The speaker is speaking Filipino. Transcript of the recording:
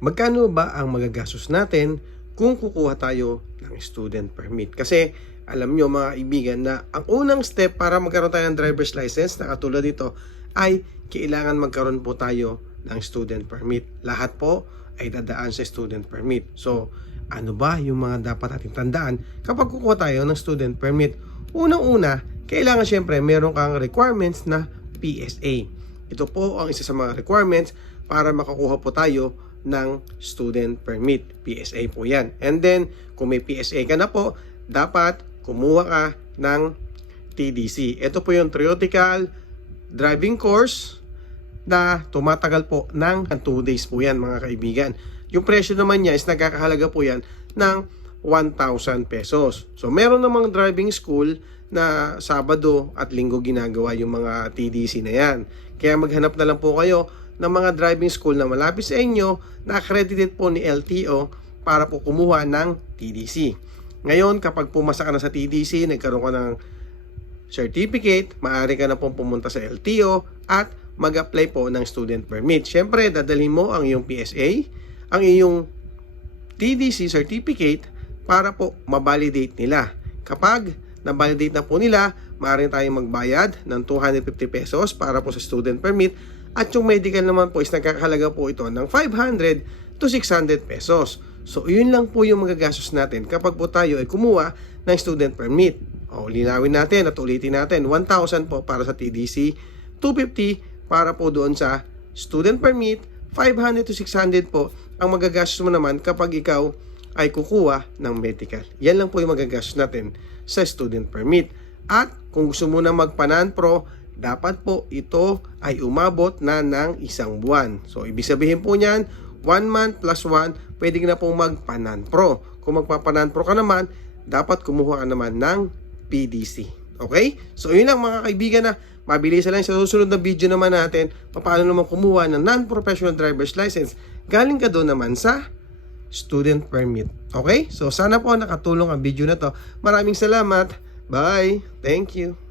Magkano ba ang magagastos natin kung kukuha tayo ng student permit? Kasi alam nyo mga kaibigan na ang unang step para magkaroon tayo ng driver's license na katulad dito ay kailangan magkaroon po tayo ng student permit. Lahat po ay dadaan sa student permit. So, ano ba yung mga dapat nating tandaan kapag kukuha tayo ng student permit? Unang-una, kailangan syempre meron kang requirements na PSA. Ito po ang isa sa mga requirements para makakuha po tayo ng student permit. PSA po yan. And then, kung may PSA ka na po, dapat kumuha ka ng TDC. Ito po yung theoretical driving course na tumatagal po ng 2 days po yan mga kaibigan. Yung presyo naman niya is nagkakahalaga po yan ng 1,000 pesos. So, meron namang driving school na Sabado at Linggo ginagawa yung mga TDC na yan. Kaya maghanap na lang po kayo ng mga driving school na malapit sa inyo na accredited po ni LTO para po kumuha ng TDC. Ngayon, kapag pumasa ka na sa TDC, nagkaroon ka ng certificate, maaari ka na pong pumunta sa LTO at mag-apply po ng student permit. Siyempre, dadalhin mo ang iyong PSA, ang iyong TDC certificate para po ma-validate nila. Kapag na-validate na po nila, maaari tayong magbayad ng 250 pesos para po sa student permit. At yung medical naman po is nagkakahalaga po ito ng 500 to 600 pesos. So, yun lang po yung magagastos natin kapag po tayo ay kumuha ng student permit. O, linawin natin at ulitin natin. 1,000 po para sa TDC, 250 para po doon sa student permit, 500 to 600 po ang magagastos mo naman kapag ikaw ay kukuha ng medical. Yan lang po yung magagastos natin sa student permit. At kung gusto mo na magpa-non-pro, dapat po ito ay umabot na ng 1 buwan. So, ibig sabihin po niyan, 1 month plus 1, pwede na pong magpa-non-pro. Kung magpa-non-pro ka naman, dapat kumuha ka naman ng PDC. Okay? So, yun lang mga kaibigan na mabilis lang sa susunod na video naman natin paano naman kumuha ng non-professional driver's license. Galing ka doon naman sa student permit. Okay? So, sana po nakatulong ang video na to. Maraming salamat. Bye! Thank you!